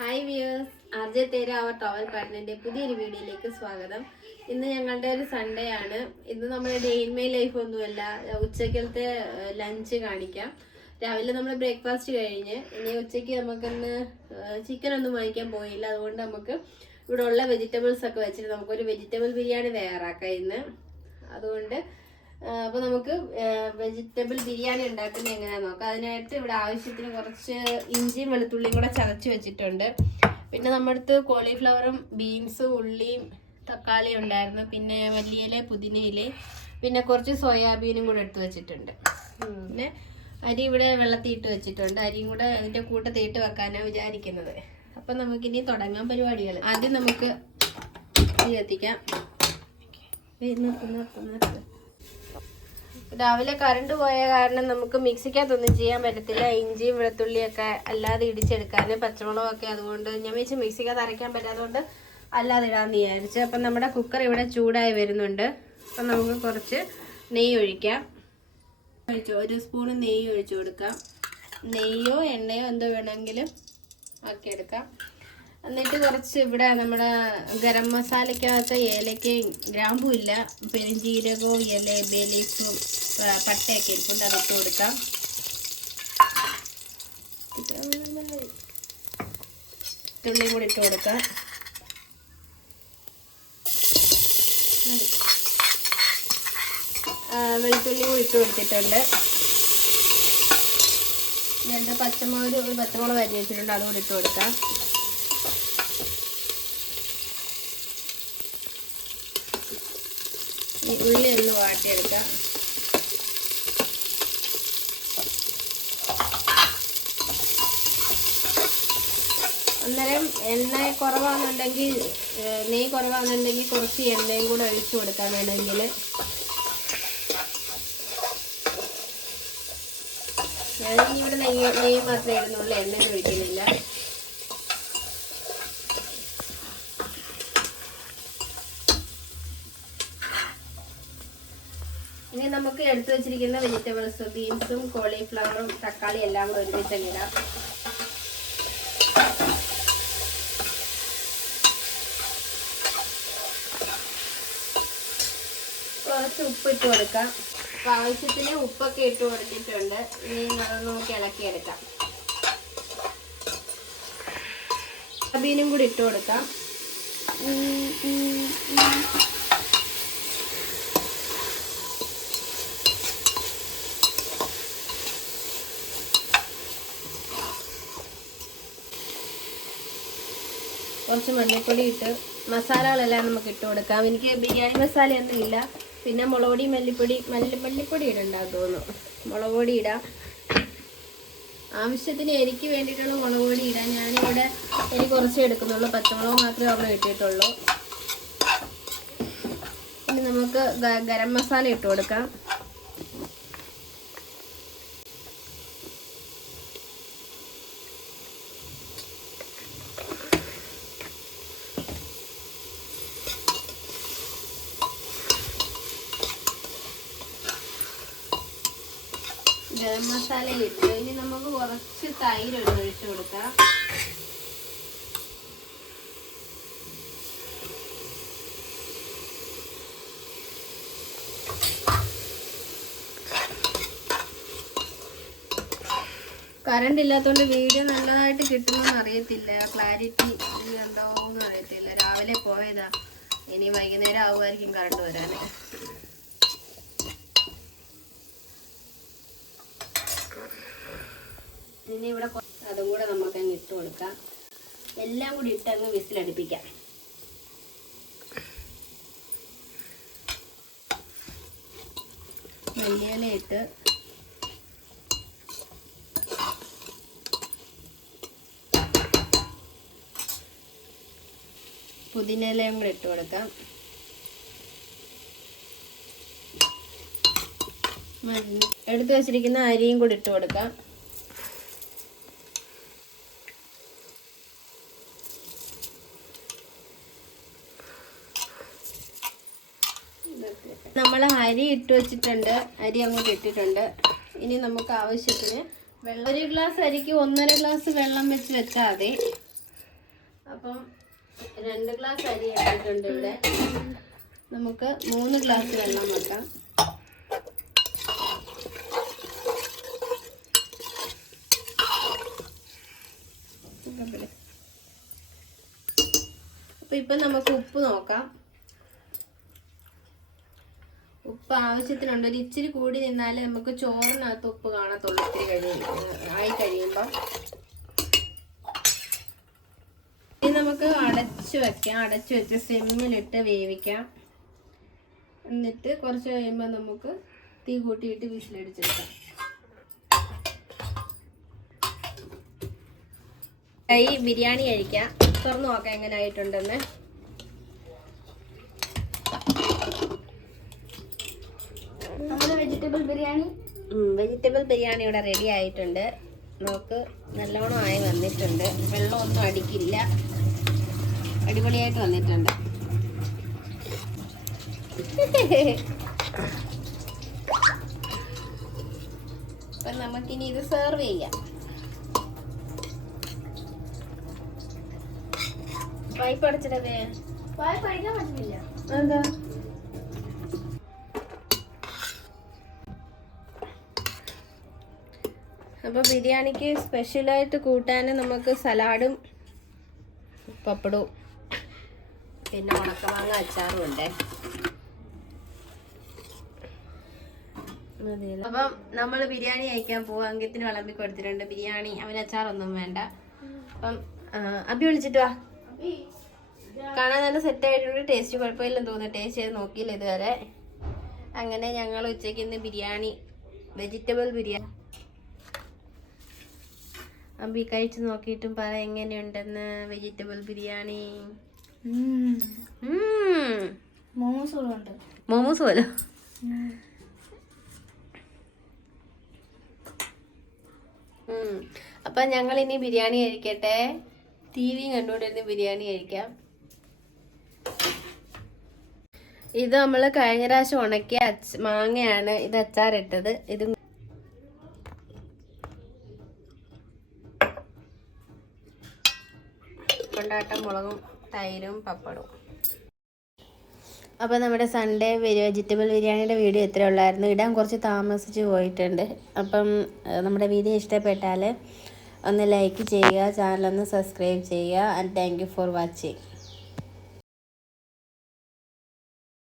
Hi viewers, RJ തേര അവർ travel പാർട്ട്നറിന്റെ പുതിയൊരു വീഡിയോയിലേക്ക് സ്വാഗതം. ഇന്ന് ഞങ്ങളുടെ ഒരു സൺഡേ ആണ്. ഇന്ന് നമ്മുടെ ഡേ ഇൻ മൈ ലൈഫ് ഒന്നുമല്ല, ഉച്ചക്കലത്തെ ലഞ്ച് കാണിക്കാം. രാവിലെ നമ്മൾ ബ്രേക്ക്ഫാസ്റ്റ് കഴിഞ്ഞ് ഇനി ഉച്ചയ്ക്ക് നമുക്കിന്ന് ചിക്കൻ ഒന്നും വാങ്ങിക്കാൻ പോയില്ല. അതുകൊണ്ട് നമുക്ക് ഇവിടെ ഉള്ള വെജിറ്റബിൾസ് ഒക്കെ വെച്ചിട്ട് നമുക്കൊരു വെജിറ്റബിൾ ബിരിയാണി തയ്യാറാക്കാം ഇന്ന്. അതുകൊണ്ട് അപ്പോൾ നമുക്ക് വെജിറ്റബിൾ ബിരിയാണി ഉണ്ടാക്കുന്നത് എങ്ങനെയാണെന്ന് നോക്കാം. അതിനായിട്ട് ഇവിടെ ആവശ്യത്തിന് കുറച്ച് ഇഞ്ചിയും വെളുത്തുള്ളിയും കൂടെ ചതച്ച് വെച്ചിട്ടുണ്ട്. പിന്നെ നമ്മുടെ അടുത്ത് കോളിഫ്ലവറും ബീൻസും ഉള്ളിയും തക്കാളിയും ഉണ്ടായിരുന്നു. പിന്നെ മല്ലിയില, പുതിനയില, പിന്നെ കുറച്ച് സോയാബീനും കൂടെ എടുത്ത് വെച്ചിട്ടുണ്ട്. പിന്നെ അരി ഇവിടെ വെള്ളത്തിയിട്ട് വെച്ചിട്ടുണ്ട്. അരിയും കൂടെ അതിൻ്റെ കൂട്ടത്തിട്ട് വെക്കാനാണ് വിചാരിക്കുന്നത്. അപ്പം നമുക്കിനി തുടങ്ങാൻ പരിപാടികൾ. ആദ്യം നമുക്ക് തീ കത്തിക്കാം. രാവിലെ കറണ്ട് പോയ കാരണം നമുക്ക് മിക്സിക്കകത്തൊന്നും ചെയ്യാൻ പറ്റത്തില്ല. ഇഞ്ചിയും വെളുത്തുള്ളിയൊക്കെ അല്ലാതെ ഇടിച്ചെടുക്കാൻ, പച്ചമുളകൊക്കെ. അതുകൊണ്ട് ഞാൻ വെച്ച് മിക്സിക്കകത്ത് അരയ്ക്കാൻ പറ്റാത്തതുകൊണ്ട് അല്ലാതെ ഇടാമെന്ന് വിചാരിച്ചു. അപ്പം നമ്മുടെ കുക്കർ ഇവിടെ ചൂടായി വരുന്നുണ്ട്. അപ്പം നമുക്ക് കുറച്ച് നെയ്യ് ഒഴിക്കാം. ഒരു സ്പൂണ് നെയ്യ് ഒഴിച്ചു കൊടുക്കാം. നെയ്യോ എണ്ണയോ എന്തോ വേണമെങ്കിലും ആക്കിയെടുക്കാം. എന്നിട്ട് കുറച്ച് ഇവിടെ നമ്മുടെ ഗരം മസാലയ്ക്കകത്ത് ഏലക്കയും ഗ്രാമ്പും ഇല്ല, പെരുംജീരകവും ബേ ലീഫും പട്ടയൊക്കെ ഇരിപ്പുണ്ട്, അതിട്ട് കൊടുക്കാം. തുള്ളിയും കൂടി ഇട്ട് കൊടുക്കാം. വെളുത്തുള്ളി കൂടി ഇട്ട് കൊടുത്തിട്ടുണ്ട്. രണ്ട് പച്ചമുളക് അരിഞ്ഞ് വെച്ചിട്ടുണ്ട്, അതുകൂടി ഇട്ട് കൊടുക്കാം. ഉള്ളി ഒന്ന് വാട്ടിയെടുക്കാം. അന്നേരം എണ്ണ കുറവാണെന്നുണ്ടെങ്കിൽ, നെയ്യ് കുറവാണെന്നുണ്ടെങ്കിൽ കുറച്ച് എണ്ണയും കൂടെ ഒഴിച്ചു കൊടുക്കാൻ വേണമെങ്കിൽ. ഞാനിവിടെ നെയ്യ് മാത്രമേ ഇടുന്നുള്ളൂ, എണ്ണ ഒഴിക്കുന്നില്ല. ഇനി നമുക്ക് എടുത്തു വെച്ചിരിക്കുന്ന വെജിറ്റബിൾസ്, ബീൻസും കോളിഫ്ലവറും തക്കാളി എല്ലാം കൂടെ ഒരുമിച്ചിടാം. കുറച്ച് ഉപ്പ് ഇട്ട് കൊടുക്കാം. അപ്പം ആവശ്യത്തിന് ഉപ്പൊക്കെ ഇട്ട് കൊടുത്തിട്ടുണ്ട്. ഇനി നമുക്ക് ഇളക്കിയെടുക്കാം. സോയാബീനും കൂടി ഇട്ട് കൊടുക്കാം. കുറച്ച് മഞ്ഞൾപ്പൊടി ഇട്ട് മസാലകളെല്ലാം നമുക്ക് ഇട്ട് കൊടുക്കാം. എനിക്ക് ബിരിയാണി മസാലയൊന്നും ഇല്ല. പിന്നെ മുളക് പൊടി, മല്ലിപ്പൊടി ഇടണ്ടാന്ന് തോന്നുന്നു. മുളക് പൊടി ഇടാം. ആവശ്യത്തിന് എരിക്ക് വേണ്ടിയിട്ടുള്ള മുളക് പൊടി ഇടാം. ഞാനിവിടെ എനിക്ക് കുറച്ച് എടുക്കുന്നുള്ളൂ, പച്ചമുളക് മാത്രമേ അവിടെ ഇട്ടിട്ടുള്ളൂ. ഇനി നമുക്ക് ഗരം മസാല ഇട്ട് കൊടുക്കാം. ഗരം മസാല ഇട്ട് ഇനി നമുക്ക് കുറച്ച് തൈര് ഒഴിച്ചു കൊടുക്കാം. കറണ്ട് ഇല്ലാത്തതുകൊണ്ട് വീഡിയോ നല്ലതായിട്ട് കിട്ടുമെന്ന് അറിയത്തില്ല, ക്ലാരിറ്റി ഉണ്ടാവുമെന്ന് അറിയത്തില്ല. രാവിലെ പോയതാ, ഇനി വൈകുന്നേരം ആവുമായിരിക്കും കറണ്ട് വരാൻ. ഇനി ഇവിടെ അതും കൂടെ നമുക്ക് അങ്ങ് ഇട്ട് കൊടുക്കാം. എല്ലാം കൂടി ഇട്ട് അങ്ങ് വിസിലടിപ്പിക്കാം. മല്ലിയില ഇട്ട് പുതിനയിലയും കൂടെ ഇട്ട് കൊടുക്കാം. എടുത്തു വെച്ചിരിക്കുന്ന അരിയും കൂടി ഇട്ട് കൊടുക്കാം. നമ്മൾ അരി ഇട്ട് വെച്ചിട്ടുണ്ട്, അരി അങ്ങോട്ട് ഇട്ടിട്ടുണ്ട്. ഇനി നമുക്ക് ആവശ്യത്തിന് വെള്ളം, 1 ഗ്ലാസ് അരിക്ക് 1.5 ഗ്ലാസ് വെള്ളം വെച്ച് വെച്ചാൽ മതി. അപ്പം 2 ഗ്ലാസ് അരി എടുത്തിട്ടുണ്ട് ഇവിടെ. നമുക്ക് 3 ഗ്ലാസ് വെള്ളം വെക്കാം. അപ്പൊ ഇപ്പൊ നമുക്ക് ഉപ്പ് നോക്കാം. ഉപ്പ് ആവശ്യത്തിനുണ്ട്. ഒരു ഇച്ചിരി കൂടി നിന്നാലേ നമുക്ക് ചോറിനകത്ത് ഉപ്പ് കാണത്തുള്ളൂ. ഇത്തിരി ആയി കഴിയുമ്പം ഇനി നമുക്ക് അടച്ചു വെക്കാം. അടച്ചു വെച്ച് സിമ്മിലിട്ട് വേവിക്കാം. എന്നിട്ട് കുറച്ച് കഴിയുമ്പോൾ നമുക്ക് തീ കൂട്ടിയിട്ട് വിസിലടിച്ചെടുക്കാം. ഈ ബിരിയാണി കഴിക്കാം. തുറന്നു നോക്കാം എങ്ങനെ ആയിട്ടുണ്ടെന്ന്. വെജിറ്റബിൾ ബിരിയാണി ഇവിടെ റെഡി ആയിട്ടുണ്ട്. നമുക്ക് നല്ലോണം ആയി വന്നിട്ടുണ്ട്. വെള്ളമൊന്നും അടിക്കില്ല. അടിപൊളിയായിട്ട് വന്നിട്ടുണ്ട്. അപ്പം നമുക്കിനി ഇത് സെർവ് ചെയ്യാം. പൈപ്പ് അടച്ചിടവേ. പൈപ്പ് അടിക്കാൻ പറ്റുന്നില്ല. എന്താ? അപ്പോൾ ബിരിയാണിക്ക് സ്പെഷ്യലായിട്ട് കൂട്ടാൻ നമുക്ക് സലാഡും പപ്പടവും പിന്നെ ഉണക്കമാങ്ങ അച്ചാറും ഉണ്ട്. അപ്പം നമ്മൾ ബിരിയാണി കഴിക്കാൻ പോവാം. അങ്കത്തിന് വിളമ്പി കൊടുത്തിട്ടുണ്ട് ബിരിയാണി. അവന് അച്ചാറൊന്നും വേണ്ട. അപ്പം അബി വിളിച്ചിട്ട് വാ. കാണാൻ നല്ല സെറ്റായിട്ടുണ്ട്. ടേസ്റ്റ് കുഴപ്പമില്ലെന്ന് തോന്നുന്നു. ടേസ്റ്റ് ചെയ്ത് നോക്കിയില്ല ഇതുവരെ. അങ്ങനെ ഞങ്ങൾ ഉച്ചയ്ക്ക് ഇന്ന് ബിരിയാണി, വെജിറ്റബിൾ ബിരിയാണി. അബി കഴിച്ച് നോക്കിയിട്ടും പറ എങ്ങനെയുണ്ടെന്ന് വെജിറ്റബിൾ ബിരിയാണി. മോമോസ് പോലെ. അപ്പം ഞങ്ങൾ ഇനി ബിരിയാണി കഴിക്കട്ടെ. TV കണ്ടുകൊണ്ടിരുന്ന് ബിരിയാണി കഴിക്കാം. ഇത് നമ്മൾ കഴിഞ്ഞ പ്രാവശ്യം ഉണക്കിയ മാങ്ങയാണ് ഇത് അച്ചാറിട്ടത്. ഇത് കൊണ്ടാട്ടം മുളകും തൈരും പപ്പടവും. അപ്പോൾ നമ്മുടെ സൺഡേ വെജിറ്റബിൾ ബിരിയാണിയുടെ വീഡിയോ ഇത്രയേ ഉള്ളായിരുന്നു. ഇടാൻ കുറച്ച് താമസിച്ച് പോയിട്ടുണ്ട്. അപ്പം നമ്മുടെ വീഡിയോ ഇഷ്ടപ്പെട്ടാൽ ഒന്ന് ലൈക്ക് ചെയ്യുക, ചാനലൊന്ന് സബ്സ്ക്രൈബ് ചെയ്യുക. And thank you for watching.